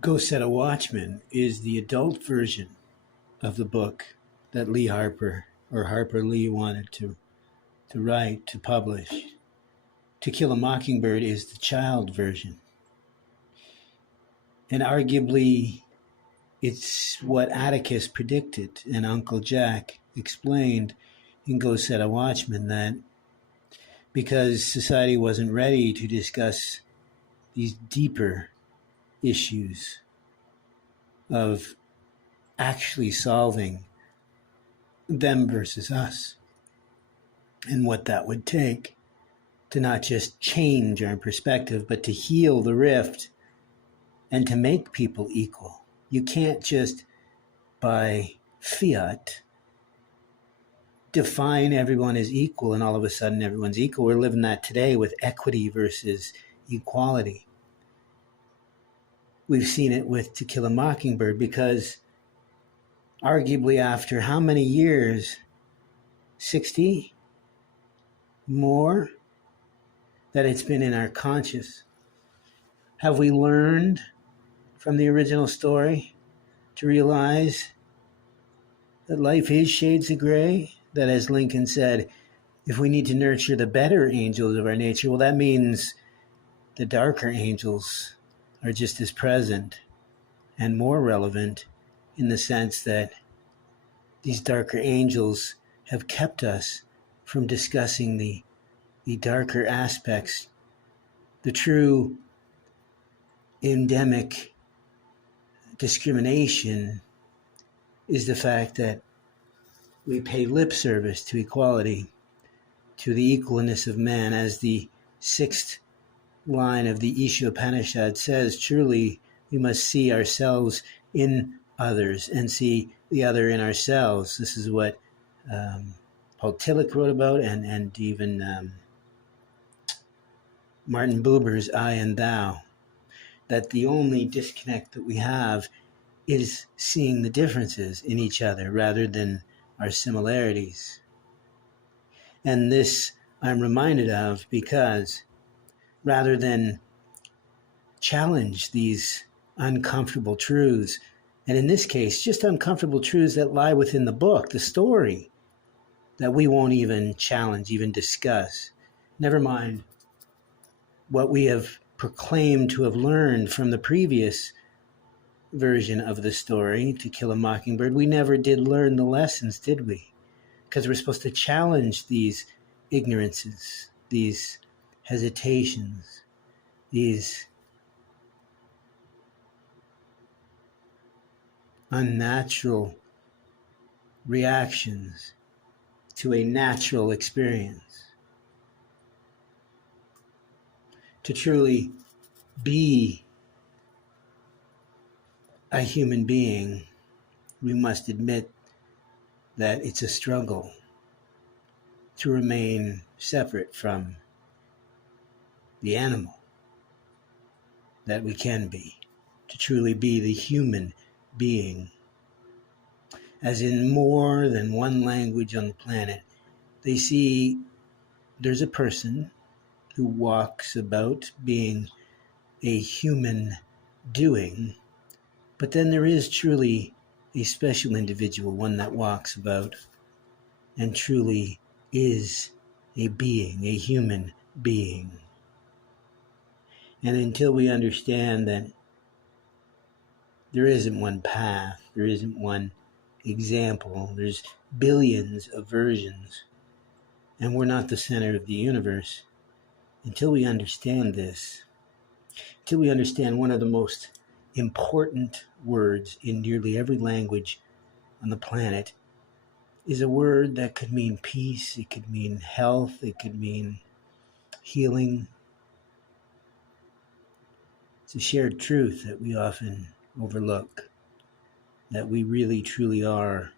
Go Set a Watchman is the adult version of the book that Lee Harper or Harper Lee wanted to write, to publish. To Kill a Mockingbird is the child version. And arguably, it's what Atticus predicted and Uncle Jack explained in Go Set a Watchman, that because society wasn't ready to discuss these deeper issues of actually solving them versus us, and what that would take to not just change our perspective, but to heal the rift and to make people equal. You can't just, by fiat, define everyone as equal and all of a sudden everyone's equal. We're living that today with equity versus equality. We've seen it with To Kill a Mockingbird, because arguably after how many years? 60? More? That it's been in our conscious. Have we learned from the original story to realize that life is shades of gray? That, as Lincoln said, if we need to nurture the better angels of our nature, well, that means the darker angels are just as present and more relevant, in the sense that these darker angels have kept us from discussing the darker aspects. The true endemic discrimination is the fact that we pay lip service to equality, to the equalness of man. As the sixth line of the Ishopanishad says, truly we must see ourselves in others and see the other in ourselves. This is what Paul Tillich wrote about, and even Martin Buber's I and Thou, that the only disconnect that we have is seeing the differences in each other rather than our similarities. And this I'm reminded of because rather than challenge these uncomfortable truths, and in this case, just uncomfortable truths that lie within the book, the story, that we won't even challenge, even discuss, never mind what we have proclaimed to have learned from the previous version of the story, To Kill a Mockingbird. We never did learn the lessons, did we? Because we're supposed to challenge these ignorances, these hesitations, these unnatural reactions to a natural experience. To truly be a human being, we must admit that it's a struggle to remain separate from the animal that we can be, to truly be the human being. As in more than one language on the planet, they see there's a person who walks about being a human doing, but then there is truly a special individual, one that walks about and truly is a being, a human being. And until we understand that there isn't one path, there isn't one example, there's billions of versions, and we're not the center of the universe, until we understand this, until we understand one of the most important words in nearly every language on the planet is a word that could mean peace, it could mean health, it could mean healing. It's a shared truth that we often overlook, that we really truly are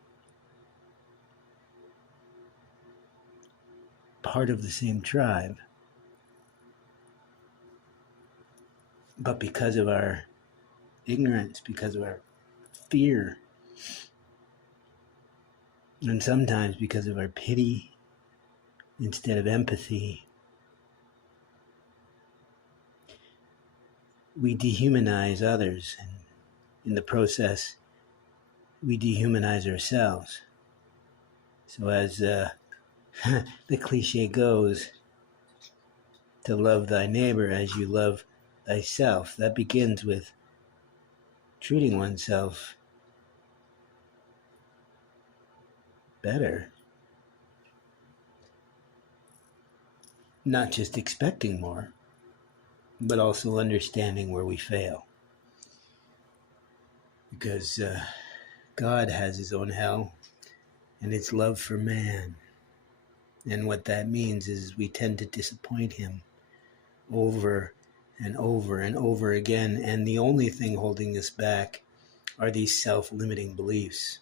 part of the same tribe. But because of our ignorance, because of our fear, and sometimes because of our pity instead of empathy, we dehumanize others, and in the process, we dehumanize ourselves. So as the cliche goes, to love thy neighbor as you love thyself, that begins with treating oneself better, not just expecting more, but also understanding where we fail. Because God has his own hell, and it's love for man. And what that means is we tend to disappoint him over and over and over again. And the only thing holding us back are these self-limiting beliefs.